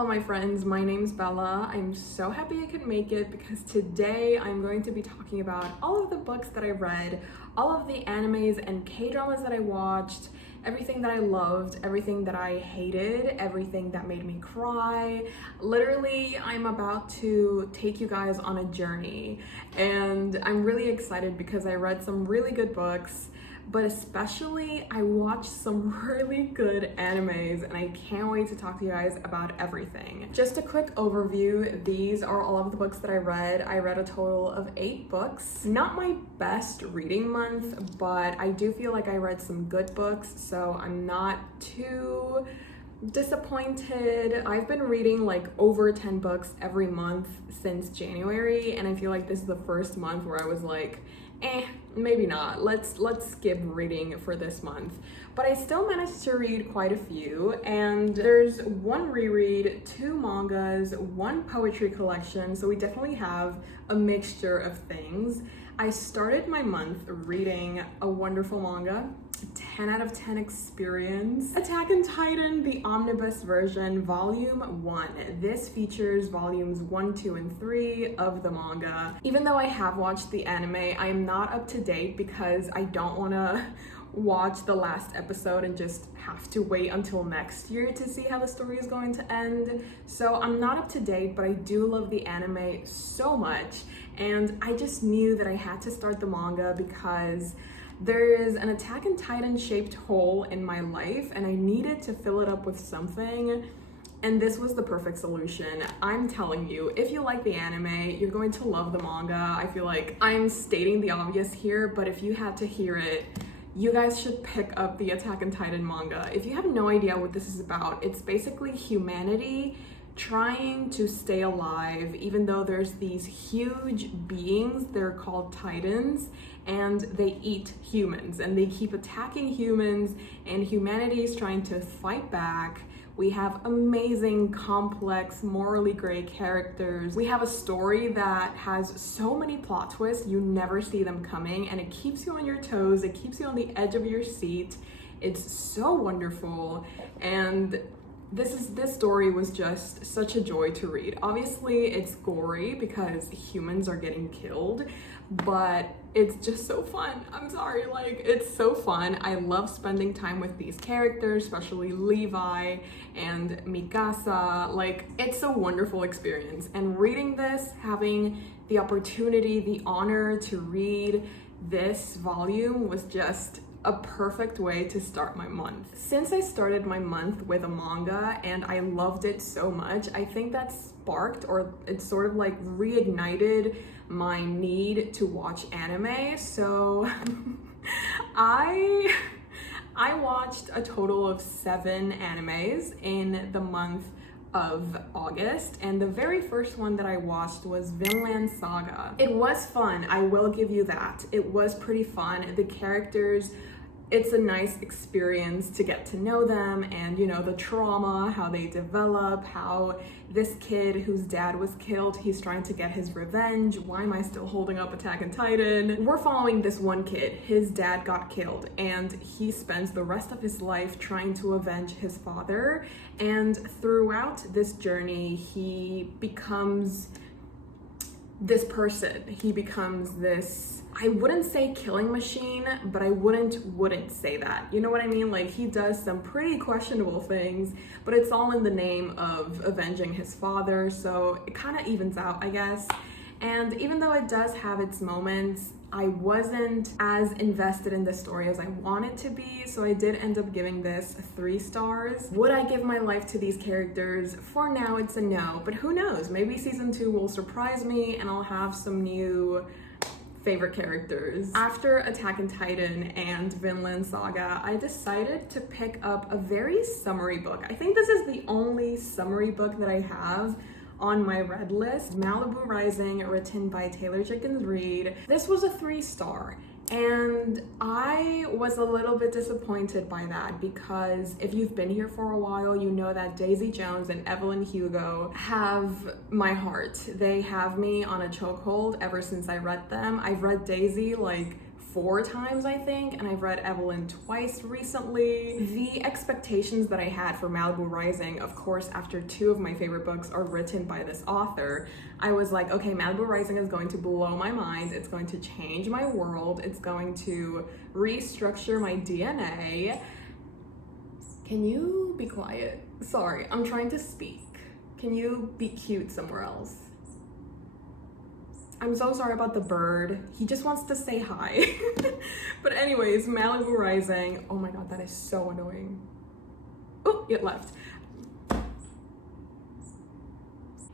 Hello my friends, my name's Bella. I'm so happy I could make it because today I'm going to be talking about all of the books that I read, all of the animes and K-dramas that I watched, everything that I loved, everything that I hated, everything that made me cry. Literally, I'm about to take you guys on a journey and I'm really excited because I read some really good books, but especially I watched some really good animes and I can't wait to talk to you guys about everything. Just a quick overview, these are all of the books that I read. I read a total of 8 books. Not my best reading month, but I do feel like I read some good books, so I'm not too disappointed. I've been reading like over 10 books every month since January, and I feel like this is the first month where I was like, maybe not. Let's skip reading for this month. But I still managed to read quite a few, and there's 1 reread, 2 mangas, 1 poetry collection, so we definitely have a mixture of things. I started my month reading a wonderful manga, 10 out of 10 experience. Attack on Titan, the omnibus version, volume 1. This features volumes 1, 2, and 3 of the manga. Even though I have watched the anime, I am not up to date because I don't want to watch the last episode and just have to wait until next year to see how the story is going to end. So I'm not up to date, but I do love the anime so much, and I just knew that I had to start the manga because there is an Attack on Titan shaped hole in my life and I needed to fill it up with something, and this was the perfect solution. I'm telling you, if you like the anime, you're going to love the manga. I feel like I'm stating the obvious here, but if you had to hear it, you guys should pick up the Attack on Titan manga. If you have no idea what this is about, it's basically humanity trying to stay alive even though there's these huge beings, they're called titans, and they eat humans and they keep attacking humans, and humanity is trying to fight back. We have amazing, complex, morally gray characters. We have a story that has so many plot twists, you never see them coming, and it keeps you on your toes, it keeps you on the edge of your seat. It's so wonderful, and this story was just such a joy to read. Obviously, it's gory because humans are getting killed, but it's just so fun. I'm sorry, like, it's so fun. I love spending time with these characters, especially Levi and Mikasa. Like, it's a wonderful experience. And reading this, having the opportunity, the honor to read this volume was just a perfect way to start my month. Since I started my month with a manga and I loved it so much, I think that sparked, or it sort of like reignited my need to watch anime. So I watched a total of 7 animes in the month of August, and the very first one that I watched was Vinland Saga. It was fun, I will give you that. It was pretty fun. The characters, it's a nice experience to get to know them, and you know, the trauma, how they develop, how this kid whose dad was killed, he's trying to get his revenge. Why am I still holding up Attack on Titan? We're following this one kid. His dad got killed and he spends the rest of his life trying to avenge his father, and throughout this journey he becomes this person. He becomes this, I wouldn't say killing machine, but I wouldn't say that. You know what I mean? Like, he does some pretty questionable things, but it's all in the name of avenging his father, so it kind of evens out, I guess. And even though it does have its moments, I wasn't as invested in the story as I wanted to be, so I did end up giving this 3 stars. Would I give my life to these characters? For now, it's a no, but who knows? Maybe season 2 will surprise me and I'll have some new favorite characters. After Attack on Titan and Vinland Saga, I decided to pick up a very summery book. I think this is the only summery book that I have on my read list. Malibu Rising, written by Taylor Jenkins Reid. This was a 3-star, and I was a little bit disappointed by that because if you've been here for a while, you know that Daisy Jones and Evelyn Hugo have my heart. They have me on a chokehold ever since I read them. I've read Daisy like 4 times, I think, and I've read Evelyn twice recently. The expectations that I had for Malibu Rising, of course, after 2 of my favorite books are written by this author, I was like, okay, Malibu Rising is going to blow my mind, it's going to change my world, it's going to restructure my DNA. Can you be quiet? Sorry, I'm trying to speak. Can you be cute somewhere else? I'm so sorry about the bird. He just wants to say hi. But anyways, Malibu Rising. Oh my god, that is so annoying. Oh, it left.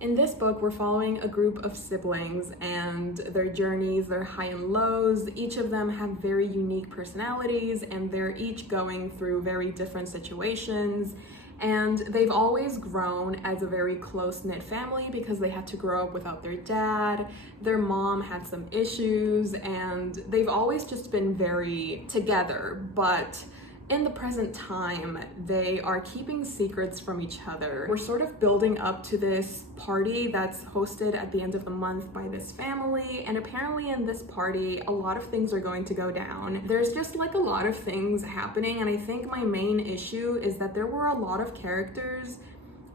In this book, we're following a group of siblings and their journeys, their high and lows. Each of them have very unique personalities and they're each going through very different situations. And they've always grown as a very close-knit family because they had to grow up without their dad. Their mom had some issues and they've always just been very together, but in the present time, they are keeping secrets from each other. We're sort of building up to this party that's hosted at the end of the month by this family, and apparently in this party, a lot of things are going to go down. There's just like a lot of things happening, and I think my main issue is that there were a lot of characters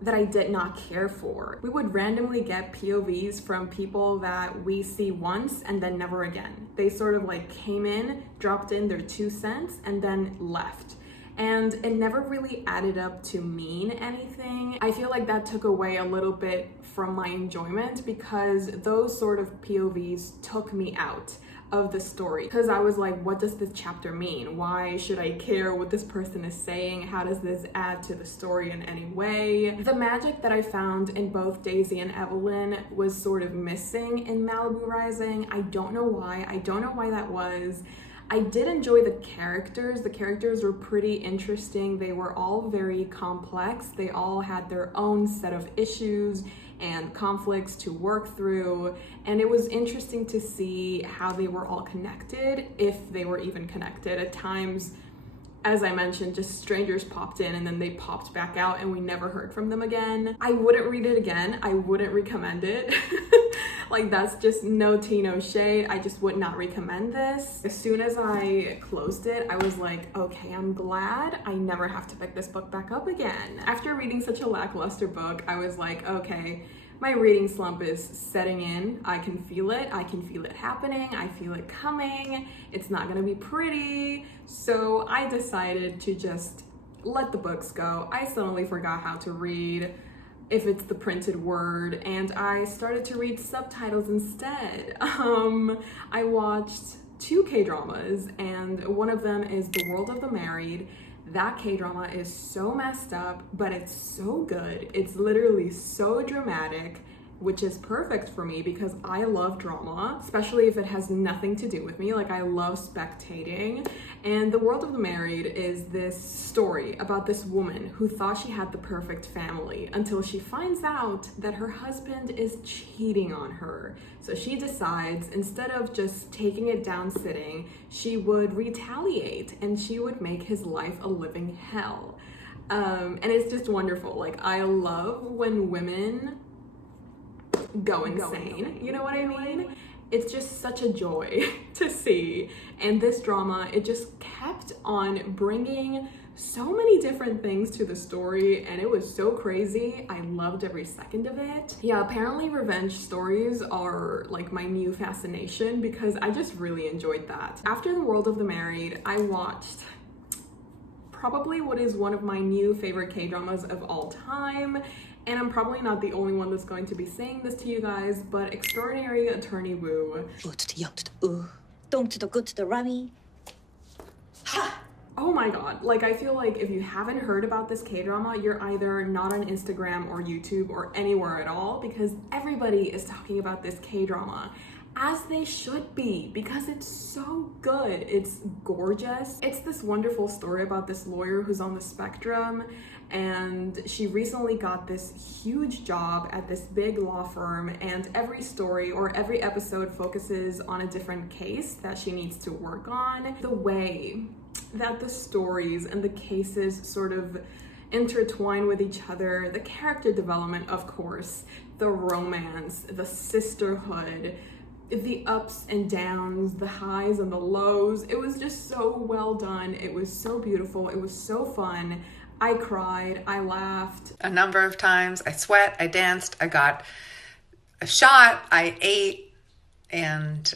that I did not care for. We would randomly get POVs from people that we see once and then never again. They sort of like came in, dropped in their 2 cents, and then left. And it never really added up to mean anything. I feel like that took away a little bit from my enjoyment because those sort of POVs took me out of the story, because I was like, what does this chapter mean? Why should I care what this person is saying? How does this add to the story in any way? The magic that I found in both Daisy and Evelyn was sort of missing in Malibu Rising. I don't know why. I don't know why that was. I did enjoy the characters. The characters were pretty interesting. They were all very complex. They all had their own set of issues and conflicts to work through, and it was interesting to see how they were all connected, if they were even connected. At times, as I mentioned, just strangers popped in and then they popped back out and we never heard from them again. I wouldn't read it again. I wouldn't recommend it. Like, that's just no tea, no shade. I just would not recommend this. As soon as I closed it, I was like, okay, I'm glad I never have to pick this book back up again. After reading such a lackluster book, I was like, okay, my reading slump is setting in. I can feel it. I can feel it happening. I feel it coming. It's not gonna be pretty. So I decided to just let the books go. I suddenly forgot how to read, if it's the printed word, and I started to read subtitles instead. I watched 2 K-dramas, and one of them is The World of the Married. That K-drama is so messed up, but it's so good. It's literally so dramatic, which is perfect for me because I love drama, especially if it has nothing to do with me. Like, I love spectating. And The World of the Married is this story about this woman who thought she had the perfect family until she finds out that her husband is cheating on her. So she decides, instead of just taking it down sitting, she would retaliate and she would make his life a living hell. And it's just wonderful. Like, I love when women go insane, you know what I mean? It's just such a joy to see. And this drama, it just kept on bringing so many different things to the story, and it was so crazy. I loved every second of it. Yeah, apparently revenge stories are like my new fascination because I just really enjoyed that. After The World of the Married, I watched probably what is one of my new favorite K-dramas of all time. And I'm probably not the only one that's going to be saying this to you guys, but Extraordinary Attorney Woo. Oh my god, like, I feel like if you haven't heard about this K-drama, you're either not on Instagram or YouTube or anywhere at all, because everybody is talking about this K-drama. As they should be, because it's so good. It's gorgeous. It's this wonderful story about this lawyer who's on the spectrum, and she recently got this huge job at this big law firm, and every story or every episode focuses on a different case that she needs to work on. The way that the stories and the cases sort of intertwine with each other, the character development, of course, the romance, the sisterhood, the ups and downs, the highs and the lows. It was just so well done. It was so beautiful. It was so fun. I cried. I laughed. A number of times. I sweat. I danced. I got a shot. I ate. And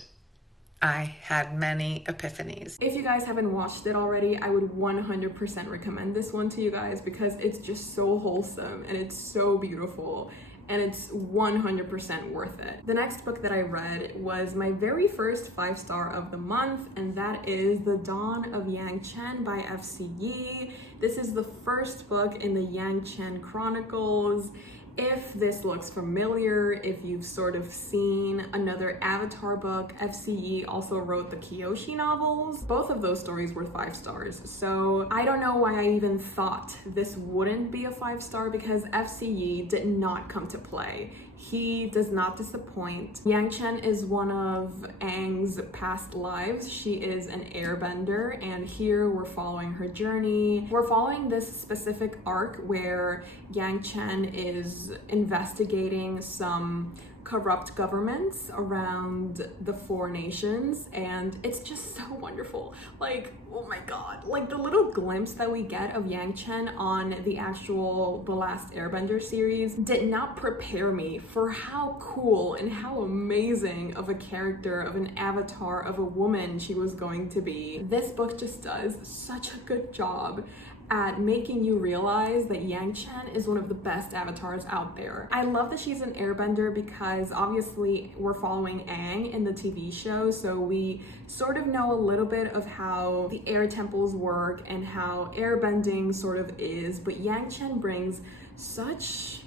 I had many epiphanies. If you guys haven't watched it already, I would 100% recommend this one to you guys because it's just so wholesome and it's so beautiful. And it's 100% worth it. The next book that I read was my very first 5-star of the month, and that is The Dawn of Yangchen by F.C. Yi. This is the first book in the Yangchen Chronicles. If this looks familiar, if you've sort of seen another Avatar book, F.C. Yi also wrote the Kyoshi novels. Both of those stories were 5 stars. So I don't know why I even thought this wouldn't be a 5-star because F.C. Yi did not come to play. He does not disappoint. Yangchen is one of Aang's past lives. She is an airbender, and here we're following her journey. We're following this specific arc where Yangchen is investigating some corrupt governments around the 4 nations, and it's just so wonderful. Like, oh my god, like the little glimpse that we get of Yangchen on the actual The Last Airbender series did not prepare me for how cool and how amazing of a character, of an avatar, of a woman she was going to be. This book just does such a good job at making you realize that Yangchen is one of the best avatars out there. I love that she's an airbender because obviously we're following Aang in the TV show, so we sort of know a little bit of how the air temples work and how airbending sort of is, but Yangchen brings such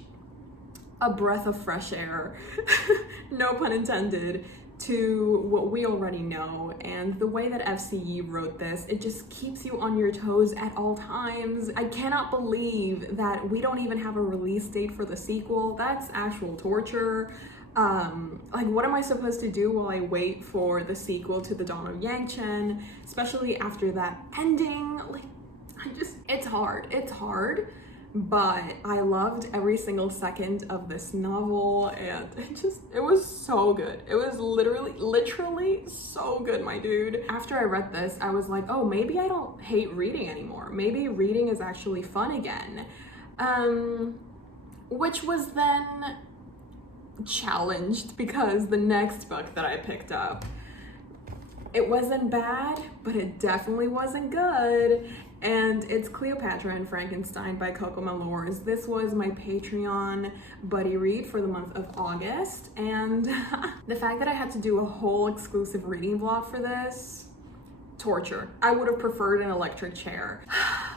a breath of fresh air, no pun intended, to what we already know. And the way that FCE wrote this, it just keeps you on your toes at all times. I cannot believe that we don't even have a release date for the sequel. That's actual torture. Like, what am I supposed to do while I wait for the sequel to The Dawn of Yangchen, especially after that ending? Like, it's hard, but I loved every single second of this novel, and it was so good. It was literally so good, my dude. After I read this, I was like, oh, maybe I don't hate reading anymore. Maybe reading is actually fun again. Which was then challenged because the next book that I picked up, it wasn't bad, but it definitely wasn't good. And it's Cleopatra and Frankenstein by Coco Malors. This was my Patreon buddy read for the month of August. And the fact that I had to do a whole exclusive reading vlog for this, torture. I would have preferred an electric chair.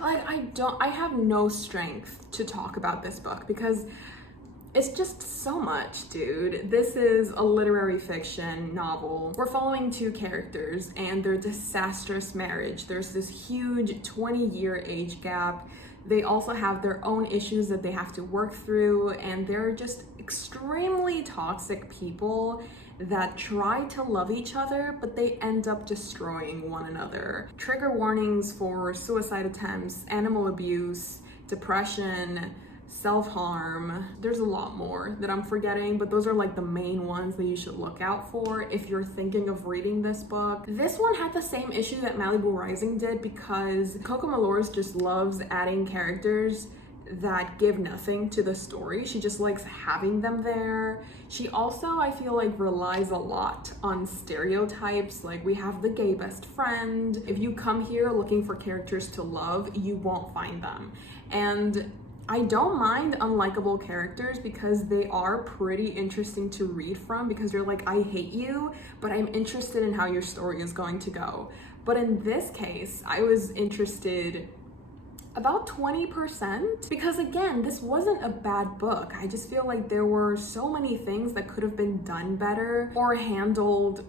Like, I have no strength to talk about this book because it's just so much, dude. This is a literary fiction novel. We're following 2 characters and their disastrous marriage. There's this huge 20-year age gap. They also have their own issues that they have to work through, and they're just extremely toxic people that try to love each other, but they end up destroying one another. Trigger warnings for suicide attempts, animal abuse, depression, self-harm. There's a lot more that I'm forgetting, but those are like the main ones that you should look out for if you're thinking of reading this book. This one had the same issue that Malibu Rising did because Coco Malors just loves adding characters that give nothing to the story. She just likes having them there. She also, I feel like, relies a lot on stereotypes. Like, we have the gay best friend. If you come here looking for characters to love, you won't find them. And I don't mind unlikable characters because they are pretty interesting to read from, because you're like, I hate you, but I'm interested in how your story is going to go. But in this case, I was interested about 20% because, again, this wasn't a bad book. I just feel like there were so many things that could have been done better or handled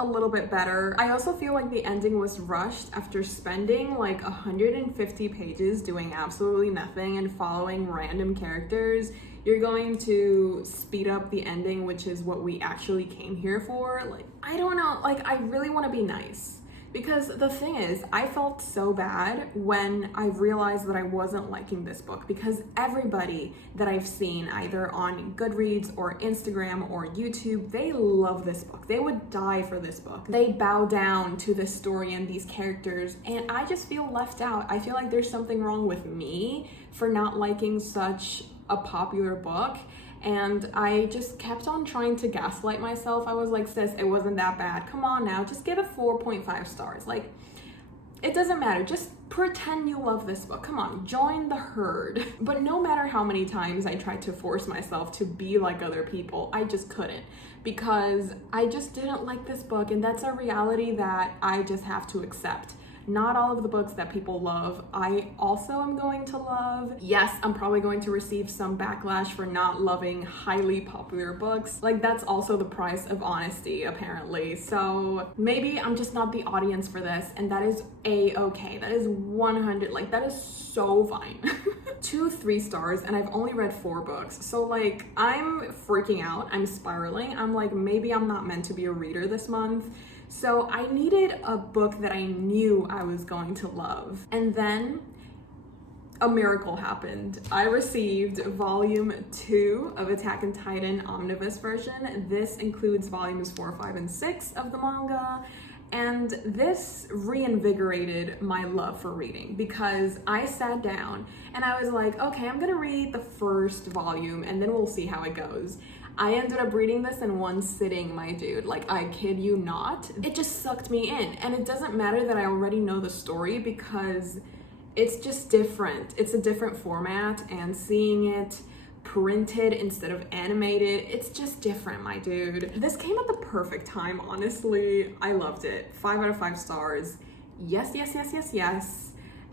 a little bit better. I also feel like the ending was rushed. After spending like 150 pages doing absolutely nothing and following random characters, you're going to speed up the ending, which is what we actually came here for. Like, I don't know, like, I really want to be nice Because the thing is, I felt so bad when I realized that I wasn't liking this book, because everybody that I've seen either on Goodreads or Instagram or YouTube, they love this book. They would die for this book. They bow down to this story and these characters, and I just feel left out. I feel like there's something wrong with me for not liking such a popular book. And I just kept on trying to gaslight myself. I was like, sis, it wasn't that bad. Come on now, just give it 4.5 stars. Like, it doesn't matter. Just pretend you love this book. Come on, join the herd. But no matter how many times I tried to force myself to be like other people, I just couldn't, because I just didn't like this book. And that's a reality that I just have to accept. Not all of the books that people love, I also am going to love. Yes, I'm probably going to receive some backlash for not loving highly popular books. Like, that's also the price of honesty, apparently. So maybe I'm just not the audience for this, and that is a-okay. That is 100, like, that is so fine. 2 3 stars, and I've only read 4 books. So like, I'm freaking out, I'm spiraling. I'm like, maybe I'm not meant to be a reader this month. So I needed a book that I knew I was going to love. And then a miracle happened. I received volume 2 of Attack on Titan omnibus version. This includes volumes 4, 5, and 6 of the manga. And this reinvigorated my love for reading, because I sat down and I was like, okay, I'm gonna read the first volume and then we'll see how it goes. I ended up reading this in one sitting, my dude. Like, I kid you not. It just sucked me in. And it doesn't matter that I already know the story, because it's just different. It's a different format, and seeing it printed instead of animated, it's just different, my dude. This came at the perfect time, honestly. I loved it. 5 out of 5 stars. Yes, yes, yes, yes, yes.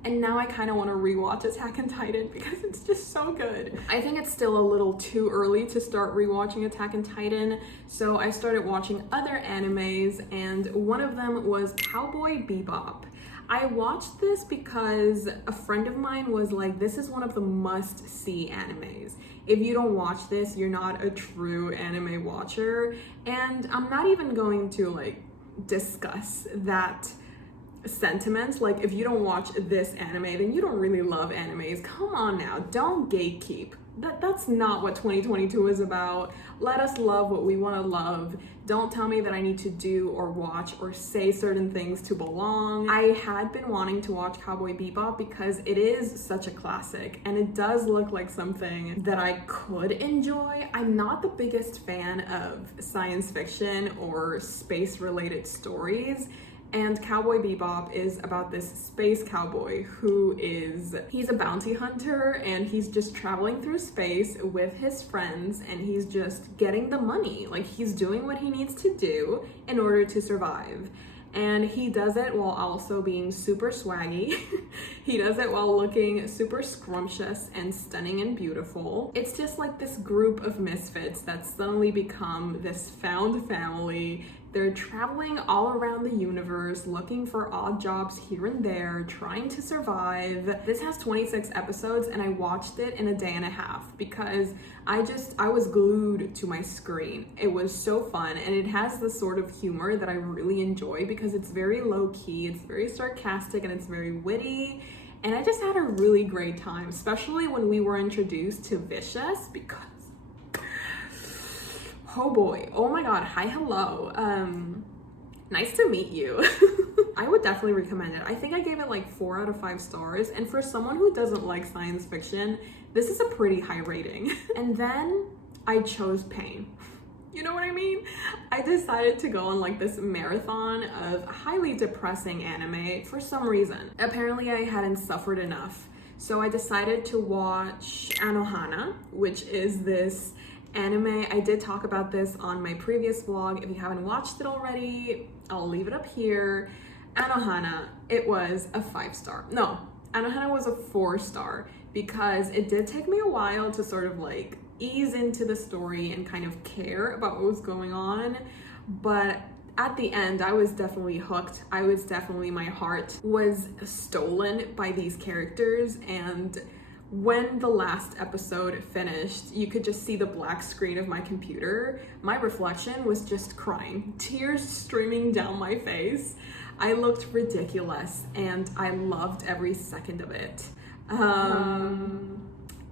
And now I kind of want to rewatch Attack on Titan because it's just so good. I think it's still a little too early to start rewatching Attack on Titan, so I started watching other animes, and one of them was Cowboy Bebop. I watched this because a friend of mine was like, this is one of the must-see animes. If you don't watch this, you're not a true anime watcher. And I'm not even going to like discuss that sentiment. Like, if you don't watch this anime, then you don't really love animes. Come on now, don't gatekeep. That's not what 2022 is about. Let us love what we want to love. Don't tell me that I need to do or watch or say certain things to belong. I had been wanting to watch Cowboy Bebop because it is such a classic, and it does look like something that I could enjoy. I'm not the biggest fan of science fiction or space-related stories. And Cowboy Bebop is about this space cowboy he's a bounty hunter, and he's just traveling through space with his friends, and he's just getting the money. Like, he's doing what he needs to do in order to survive. And he does it while also being super swaggy. He does it while looking super scrumptious and stunning and beautiful. It's just like this group of misfits that suddenly become this found family. They're traveling all around the universe, looking for odd jobs here and there, trying to survive. This has 26 episodes, and I watched it in a day and a half because I was glued to my screen. It was so fun, and it has the sort of humor that I really enjoy because it's very low-key, it's very sarcastic, and it's very witty. And I just had a really great time, especially when we were introduced to Vicious, because oh boy, oh my god, hi, hello. Nice to meet you. I would definitely recommend it. I think I gave it like 4 out of 5 stars, and for someone who doesn't like science fiction, this is a pretty high rating. And then I chose pain. You know what I mean? I decided to go on like this marathon of highly depressing anime for some reason. Apparently I hadn't suffered enough. So I decided to watch Anohana, which is this anime. I did talk about this on my previous vlog. If you haven't watched it already, I'll leave it up here. Anohana, it was a 5-star. No, Anohana was a 4-star because it did take me a while to sort of like ease into the story and kind of care about what was going on. But at the end, I was definitely hooked. My heart was stolen by these characters, and when the last episode finished, you could just see the black screen of my computer. My reflection was just crying, tears streaming down my face. I looked ridiculous and I loved every second of it.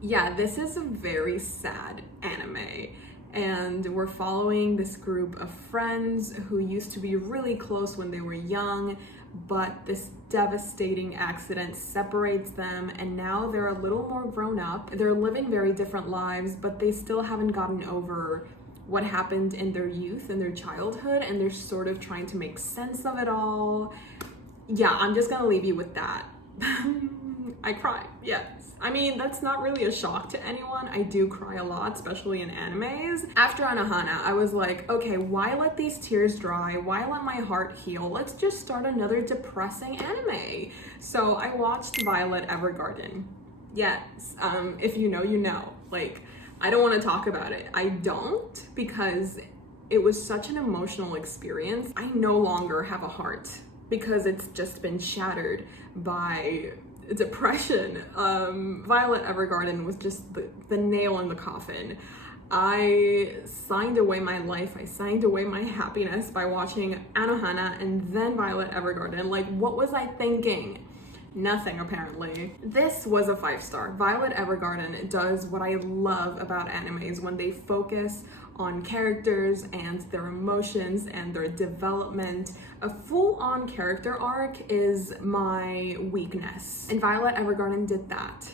Yeah, this is a very sad anime, and we're following this group of friends who used to be really close when they were young, but this devastating accident separates them, and now they're a little more grown up. They're living very different lives, but they still haven't gotten over what happened in their youth and their childhood, and they're sort of trying to make sense of it all. Yeah, I'm just gonna leave you with that. I cried, yes. I mean, that's not really a shock to anyone. I do cry a lot, especially in animes. After Anohana, I was like, okay, why let these tears dry? Why let my heart heal? Let's just start another depressing anime. So I watched Violet Evergarden. Yes, if you know, you know. Like, I don't want to talk about it. I don't, because it was such an emotional experience. I no longer have a heart because it's just been shattered by depression. Violet Evergarden was just the nail in the coffin. I signed away my life. I signed away my happiness by watching Anohana and then Violet Evergarden. Like, what was I thinking? Nothing, apparently. This was a 5-star. Violet Evergarden does what I love about animes when they focus on characters and their emotions and their development. A full-on character arc is my weakness, and Violet Evergarden did that.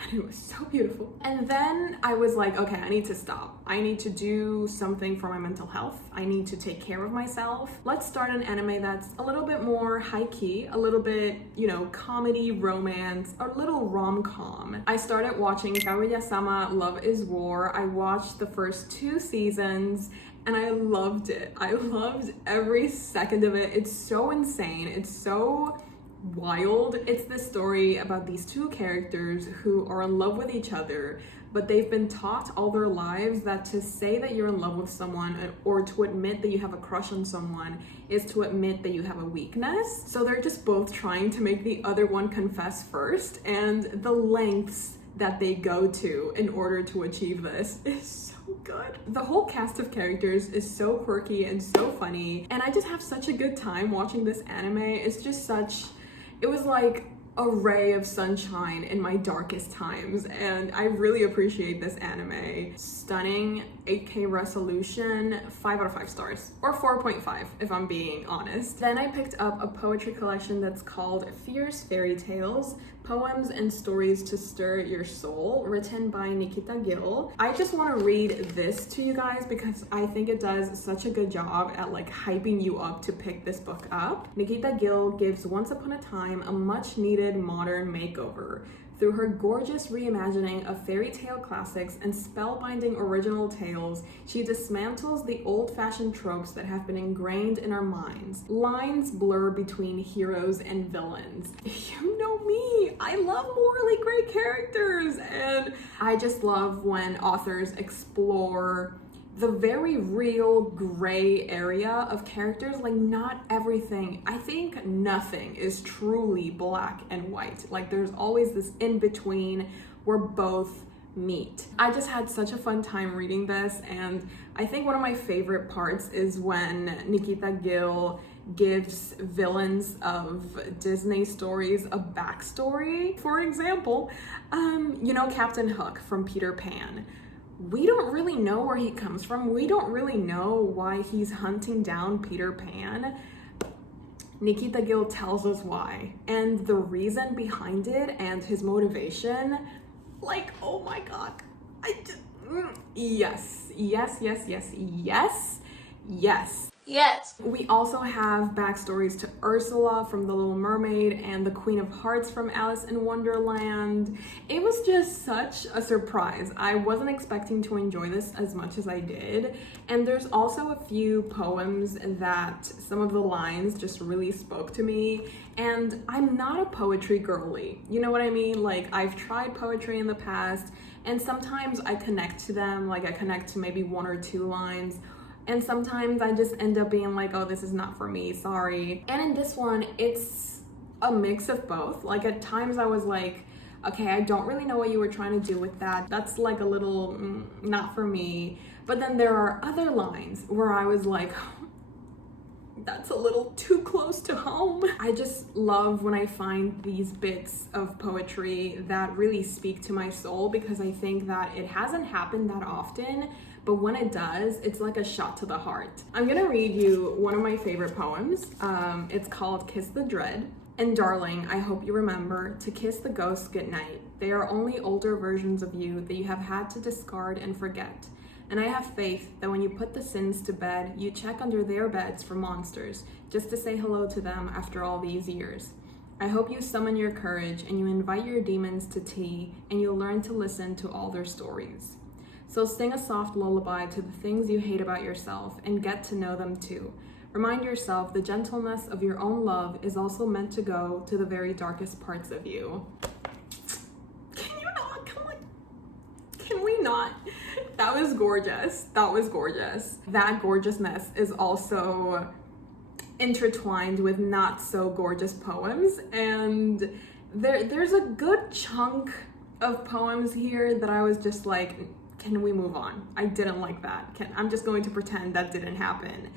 And it was so beautiful. And then I was like, okay, I need to stop. I need to do something for my mental health. I need to take care of myself. Let's start an anime that's a little bit more high-key, a little bit, you know, comedy, romance, a little rom-com. I started watching Kaguya-sama, Love is War. I watched the first 2 seasons and I loved it. I loved every second of it. It's so insane. It's so wild. It's the story about these 2 characters who are in love with each other, but they've been taught all their lives that to say that you're in love with someone or to admit that you have a crush on someone is to admit that you have a weakness. So they're just both trying to make the other one confess first, and the lengths that they go to in order to achieve this is so good. The whole cast of characters is so quirky and so funny, and I just have such a good time watching this anime. It's just such, it was like a ray of sunshine in my darkest times, and I really appreciate this anime. Stunning, 8K resolution, 5 out of 5 stars, or 4.5 if I'm being honest. Then I picked up a poetry collection that's called Fierce Fairytales, Poems and Stories to Stir Your Soul, written by Nikita Gill. I just want to read this to you guys because I think it does such a good job at like hyping you up to pick this book up. Nikita Gill gives Once Upon a Time a much needed modern makeover. Through her gorgeous reimagining of fairy tale classics and spellbinding original tales, she dismantles the old-fashioned tropes that have been ingrained in our minds. Lines blur between heroes and villains. You know me, I love morally great characters, and I just love when authors explore the very real gray area of characters. Like, not everything, I think nothing is truly black and white. Like, there's always this in between where both meet. I just had such a fun time reading this, and I think one of my favorite parts is when Nikita Gill gives villains of Disney stories a backstory. For example, you know, Captain Hook from Peter Pan. We don't really know where he comes from. We don't really know why he's hunting down Peter Pan. Nikita Gill tells us why. And the reason behind it and his motivation, like, oh my God. Yes, yes, yes, yes, yes, yes. Yes. We also have backstories to Ursula from The Little Mermaid and the Queen of Hearts from Alice in Wonderland. It was just such a surprise. I wasn't expecting to enjoy this as much as I did. And there's also a few poems that some of the lines just really spoke to me. And I'm not a poetry girly. You know what I mean? Like, I've tried poetry in the past, and sometimes I connect to them. Like, I connect to maybe 1 or 2 lines. And sometimes I just end up being like, oh, this is not for me, sorry. And in this one, it's a mix of both. Like, at times I was like, okay, I don't really know what you were trying to do with that. That's like a little not for me. But then there are other lines where I was like, that's a little too close to home. I just love when I find these bits of poetry that really speak to my soul, because I think that it hasn't happened that often, but when it does, it's like a shot to the heart. I'm gonna read you one of my favorite poems. It's called Kiss the Dread. And darling, I hope you remember to kiss the ghosts goodnight. They are only older versions of you that you have had to discard and forget. And I have faith that when you put the sins to bed, you check under their beds for monsters, just to say hello to them after all these years. I hope you summon your courage and you invite your demons to tea, and you'll learn to listen to all their stories. So sing a soft lullaby to the things you hate about yourself and get to know them too. Remind yourself the gentleness of your own love is also meant to go to the very darkest parts of you. Can you not? Come on. Can we not? That was gorgeous. That was gorgeous. That gorgeousness is also intertwined with not so gorgeous poems, and there's a good chunk of poems here that I was just like, can we move on? I didn't like that. I'm just going to pretend that didn't happen.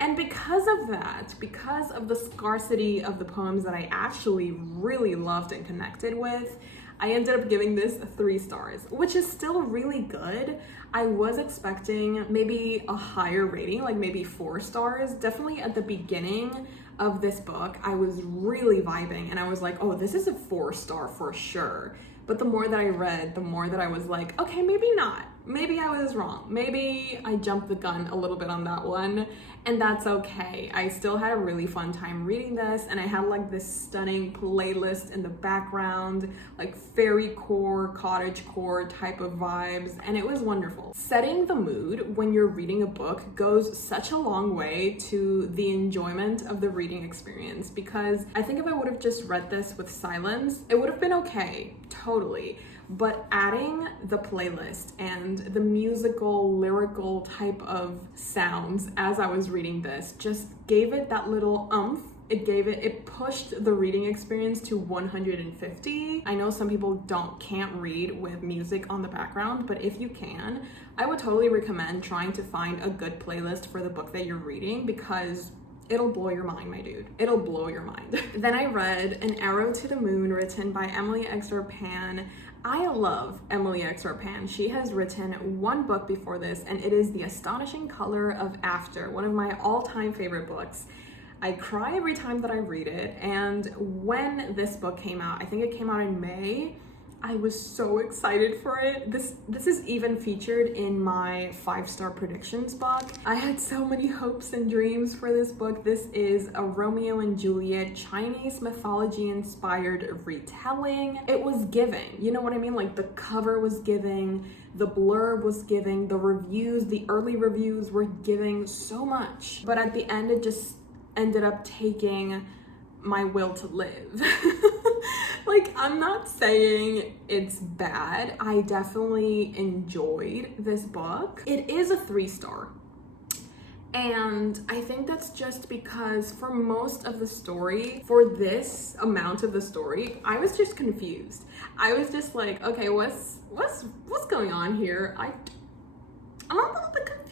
And because of that, because of the scarcity of the poems that I actually really loved and connected with, I ended up giving this 3 stars, which is still really good. I was expecting maybe a higher rating, like maybe 4 stars. Definitely at the beginning of this book, I was really vibing and I was like, oh, this is a 4-star for sure. But the more that I read, the more that I was like, okay, maybe not. Maybe I was wrong. Maybe I jumped the gun a little bit on that one, and that's okay. I still had a really fun time reading this, and I had like this stunning playlist in the background, like fairycore, cottagecore type of vibes, and it was wonderful. Setting the mood when you're reading a book goes such a long way to the enjoyment of the reading experience, because I think if I would have just read this with silence, it would have been okay, totally. But adding the playlist and the musical, lyrical type of sounds as I was reading this just gave it that little oomph. It pushed the reading experience to 150. I know some people can't read with music on the background, but if you can, I would totally recommend trying to find a good playlist for the book that you're reading, because it'll blow your mind, my dude. It'll blow your mind. Then I read An Arrow to the Moon, written by Emily X. Rappan. I love Emily X. Rappan. She has written 1 book before this, and it is The Astonishing Color of After, one of my all-time favorite books. I cry every time that I read it, and when this book came out, I think it came out in May, I was so excited for it. This is even featured in my 5-star predictions book. I had so many hopes and dreams for this book. This is a Romeo and Juliet Chinese mythology inspired retelling. It was giving, you know what I mean? Like the cover was giving, the blurb was giving, the reviews, the early reviews were giving so much. But at the end, it just ended up taking my will to live. Like, I'm not saying it's bad. I definitely enjoyed this book. It is a 3-star. And I think that's just because for most of the story, for this amount of the story, I was just confused. I was just like, okay, what's going on here? I'm a little bit confused.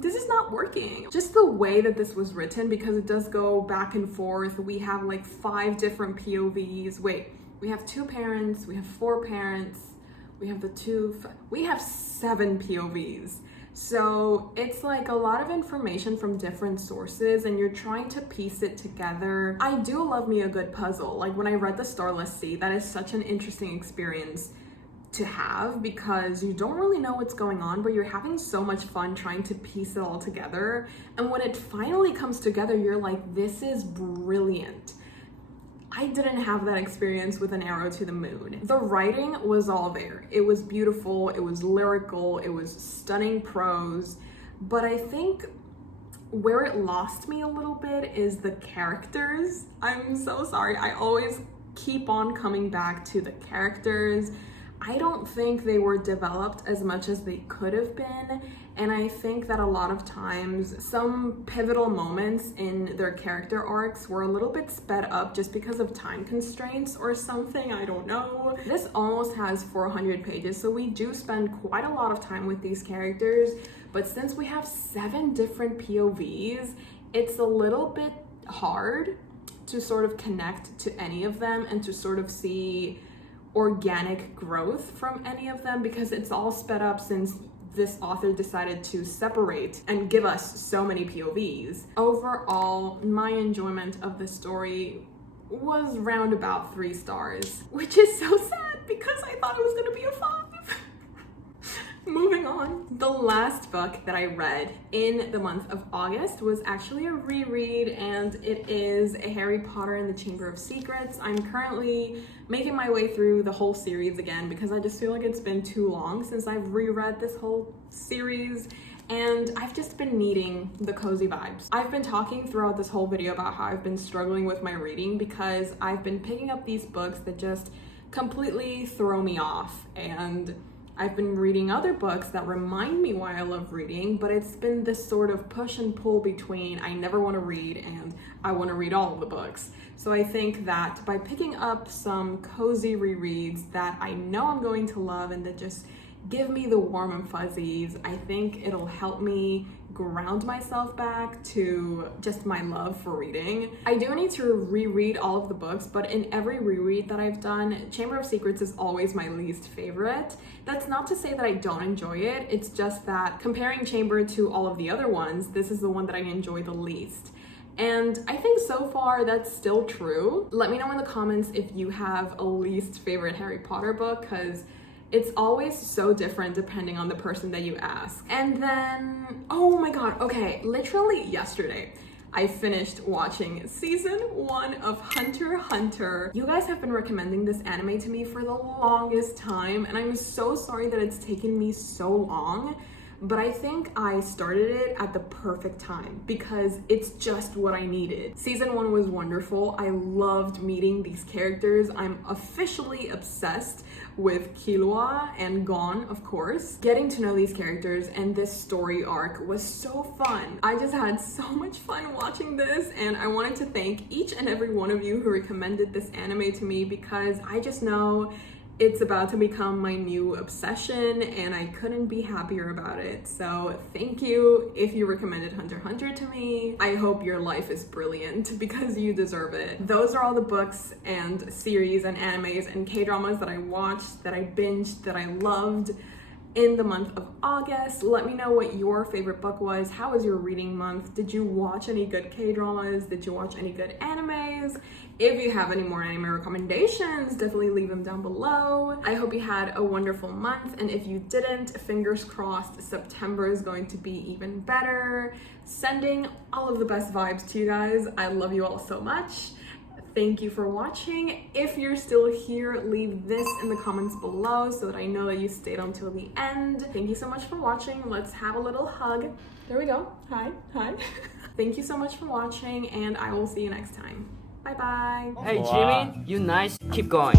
This is not working. Just the way that this was written, because it does go back and forth. We have like 5 different POVs. Wait, we have 2 parents, we have 4 parents, we have we have 7 POVs. So it's like a lot of information from different sources, and you're trying to piece it together. I do love me a good puzzle. Like when I read The Starless Sea, that is such an interesting experience to have, because you don't really know what's going on, but you're having so much fun trying to piece it all together. And when it finally comes together, you're like, this is brilliant. I didn't have that experience with An Arrow to the Moon. The writing was all there. It was beautiful, it was lyrical, it was stunning prose, but I think where it lost me a little bit is the characters. I'm so sorry. I always keep on coming back to the characters. I don't think they were developed as much as they could have been, and I think that a lot of times some pivotal moments in their character arcs were a little bit sped up just because of time constraints or something, I don't know. This almost has 400 pages, so we do spend quite a lot of time with these characters, but since we have 7 different POVs, it's a little bit hard to sort of connect to any of them and to sort of see organic growth from any of them, because it's all sped up since this author decided to separate and give us so many POVs. Overall, my enjoyment of the story was round about 3 stars, which is so sad because I thought it was gonna be a 5. Moving on. The last book that I read in the month of August was actually a reread, and it is Harry Potter and the Chamber of Secrets. I'm currently making my way through the whole series again because I just feel like it's been too long since I've reread this whole series, and I've just been needing the cozy vibes. I've been talking throughout this whole video about how I've been struggling with my reading because I've been picking up these books that just completely throw me off, and I've been reading other books that remind me why I love reading, but it's been this sort of push and pull between I never want to read and I want to read all of the books. So I think that by picking up some cozy rereads that I know I'm going to love and that just give me the warm and fuzzies, I think it'll help me ground myself back to just my love for reading. I do need to reread all of the books, but in every reread that I've done, Chamber of Secrets is always my least favorite. That's not to say that I don't enjoy it, it's just that comparing Chamber to all of the other ones, this is the one that I enjoy the least. And I think so far that's still true. Let me know in the comments if you have a least favorite Harry Potter book, because it's always so different depending on the person that you ask. And then, oh my god, okay, literally yesterday, I finished watching season 1 of hunterxhunter. You guys have been recommending this anime to me for the longest time, and I'm so sorry that it's taken me so long, but I think I started it at the perfect time because it's just what I needed. Season 1 was wonderful. I loved meeting these characters. I'm officially obsessed with Killua and Gon, of course. Getting to know these characters and this story arc was so fun. I just had so much fun watching this, and I wanted to thank each and every one of you who recommended this anime to me because I just know it's about to become my new obsession and I couldn't be happier about it. So thank you if you recommended hunterxhunter to me. I hope your life is brilliant because you deserve it. Those are all the books and series and animes and K-dramas that I watched, that I binged, that I loved in the month of August. Let me know what your favorite book was. How was your reading month? Did you watch any good K-dramas? Did you watch any good animes? If you have any more anime recommendations, definitely leave them down below. I hope you had a wonderful month, and if you didn't, fingers crossed, September is going to be even better. Sending all of the best vibes to you guys. I love you all so much. Thank you for watching. If you're still here, leave this in the comments below so that I know that you stayed until the end. Thank you so much for watching. Let's have a little hug. There we go. Hi. Thank you so much for watching, and I will see you next time. Bye bye. Hey Jimmy, you nice. Keep going.